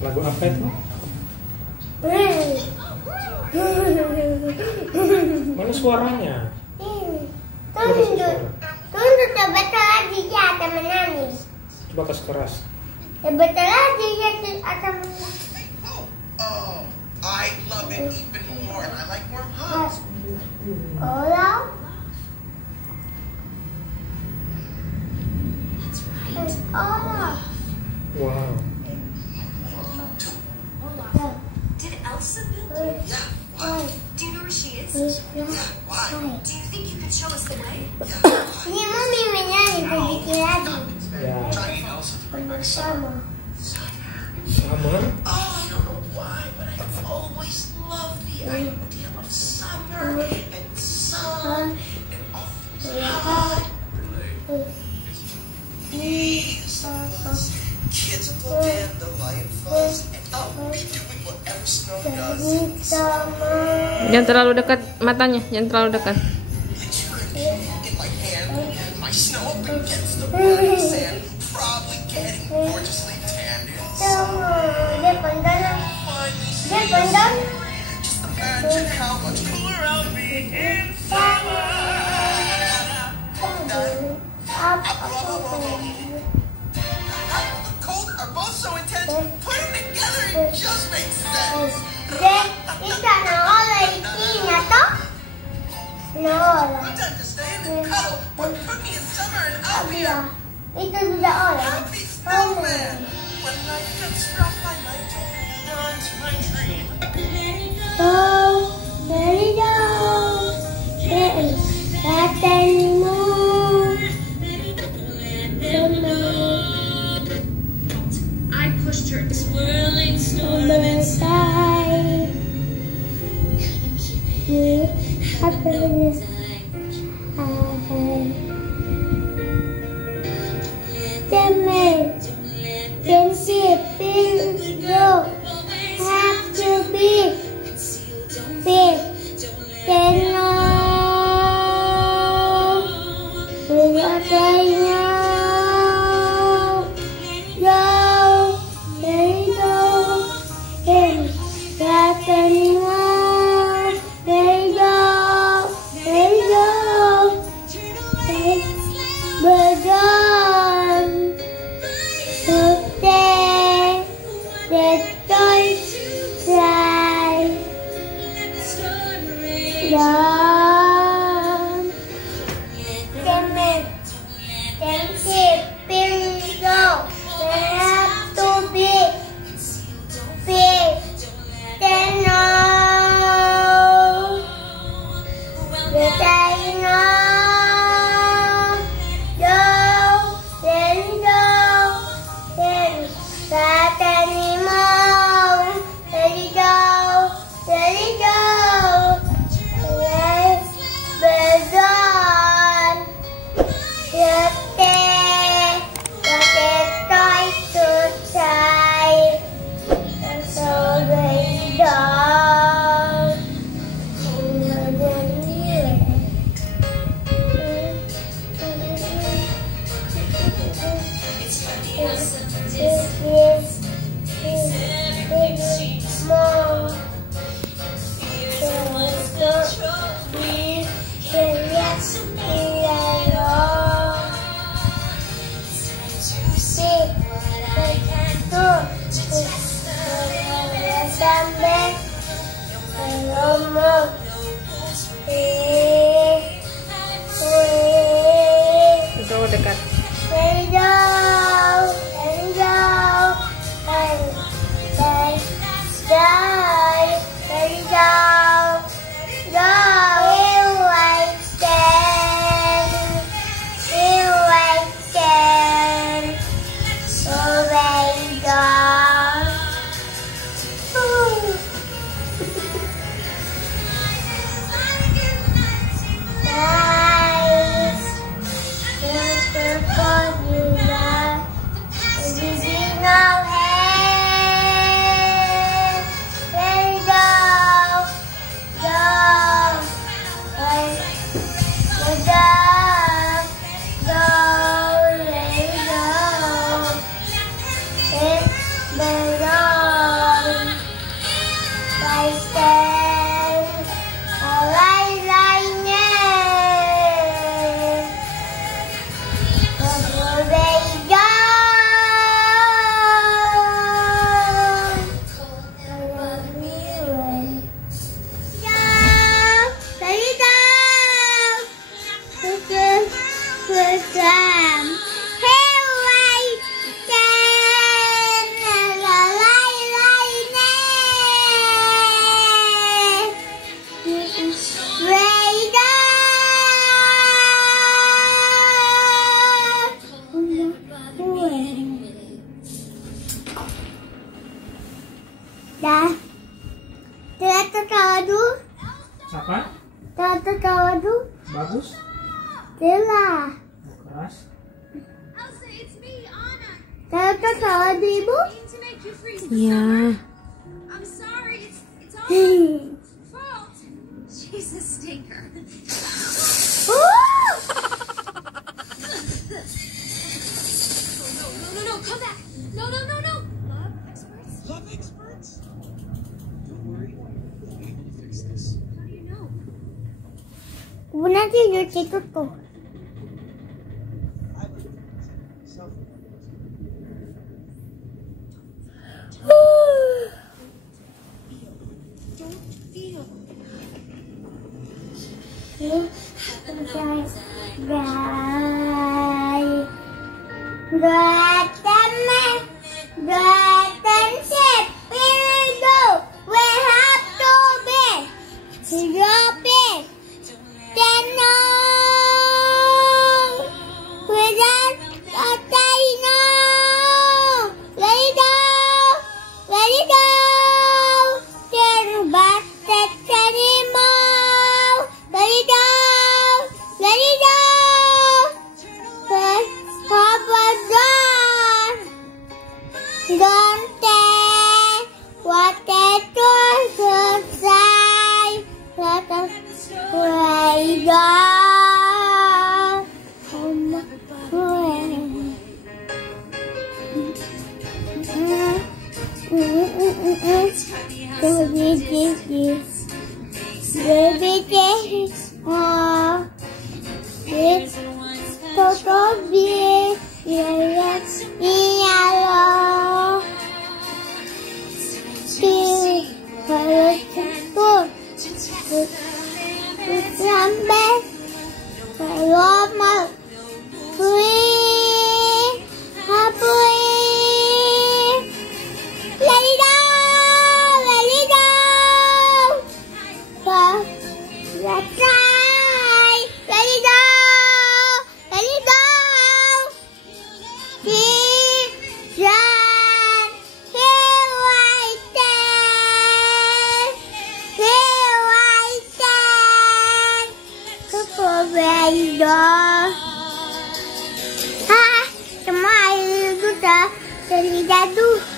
Lagu apa itu? Mana suaranya? Tunggu sebentar lagi dia akan menangis. Coba kasih keras. Sebentar lagi dia akan menangis. I love it even more, and I like warm hugs. Hola. Hola. Wow. Hola. Did Elsa build it? Yeah, why? Do you know where she is? Yeah, why? Do you think you could show us the way? Ini mami menyanyi begitu lagi. Ya. Trying Elsa to bring back summer. Summer? Oh, I don't know why, but I've always loved the idea of summer and sun and all hot. Kids will dandelion fuzz and I'll be doing whatever snow does. Jangan terlalu dekat matanya, jangan terlalu dekat. In my hand, my snow up against the burning sand, probably getting gorgeously tanned inside. Dia pandang. Dia pandang. Just imagine how much cooler I'll be in summer. The cold are both so intense, put them together it just makes sense. Kita nak olah ikinya toh? Lola. I'm time to stay in and cuddle, but put me in summer and I'll be a Itu sudah olah. happy snowman. When life gets rough, I like to hold on to my dream. Oh, dari jauh. Katanya. I pushed her. Swirling storm Inside. Happiness. Have to be big. Then no. Katanya. Itu dekat. For you. belum pastel lain-lainnya berbeda. Dah, ternyata kawadu. Apa? Ternyata kawadu. Bagus? Telah. Keras? Elsa, it's me, Anna. Ternyata kawadu ibu. Mean to make you freeze. Iya. I'm sorry. It's Anna's fault. She's a stinker. No, come back. No. Love experts? Love experts? Don't worry, we'll be able to fix this. How do you know? Bunda tidur situ tuh. Gotten sepirdo, we have to be drop it. Tenang, without a no. Let it go. Terbat anymore. Let it go. Don't take what it was inside. Let us play down. It's totally sampai lama let it go. Let's try. Let it go. Semua air sudah jadi jatuh.